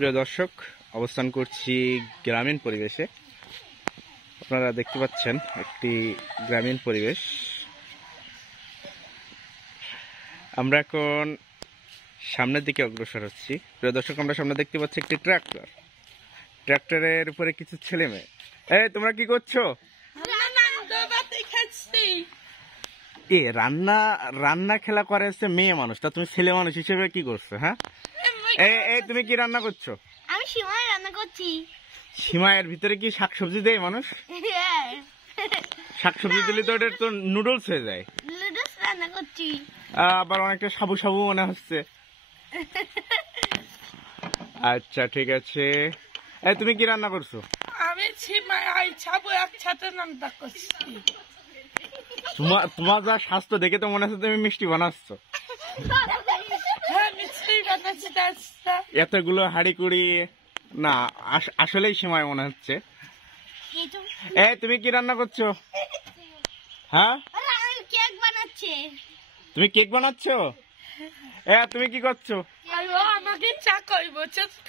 প্রিয় দর্শক, অবস্থান করছি গ্রামীণ পরিবেশে। আপনারা দেখতে পাচ্ছেন একটি গ্রামীণ পরিবেশ। আমরা এখন সামনের দিকে অগ্রসর হচ্ছি। প্রিয় দর্শক, আমরা সামনে দেখতে পাচ্ছি একটি ট্রাক্টর। ট্রাক্টরের উপরে কিছু ছেলে মেয়ে। তোমরা কি করছো? রান্না খেলা করে হচ্ছে মেয়ে মানুষ, তা তুমি ছেলে মানুষ হিসেবে কি করছো? হ্যাঁ, তুমি কি রান্না করছো? আমি সিমাই রান্না করছি। সিমাইয়ের ভিতরে কি শাকসবজি দেয় মানুষ? শাকসবজি দিলে তো ওটা তো নুডলস হয়ে যায়। নুডলস রান্না করছি। আবার অনেকটা সাবু সাবু মনে হচ্ছে। আচ্ছা, ঠিক আছে। তুমি কি রান্না করছো? আমি সিমাই আর সাবু একসাথে রান্না করছি। তোমার যা স্বাস্থ্য দেখে তো মনে হচ্ছে তুমি মিষ্টি বানাচ্ছ। এতগুলো হাড়ি কুড়ি না, আসলেই সময় মনে হচ্ছে। তুমি কি রান্না করছো? হ্যাঁ, কেক বানাচ্ছে। তুমি কেক বানাচ্ছো? তুমি কি করছো? আমাকে চা করব,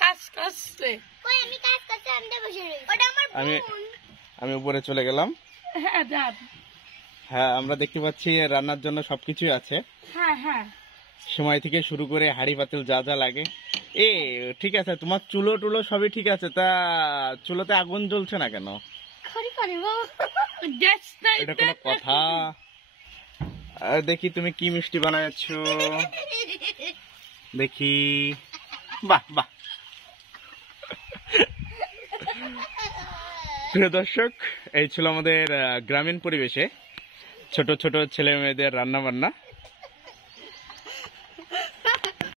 কাজ করছে। আমি উপরে চলে গেলাম। হ্যাঁ, আমরা দেখতে পাচ্ছি রান্নার জন্য সবকিছুই আছে। হ্যাঁ, সময় থেকে শুরু করে হাঁড়ি পাতিল যা যা লাগে। ঠিক আছে, তোমার চুলো টুলো সবই ঠিক আছে, তা চুলোতে আগুন জ্বলছে না কেন? এটা কোনো কথা? দেখি তুমি কি মিষ্টি বানাচ্ছ, দেখি। বাহ বাহ। প্রিয় দর্শক, এই ছিল আমাদের গ্রামীণ পরিবেশে ছোট ছোট ছেলে মেয়েদের রান্না বান্না।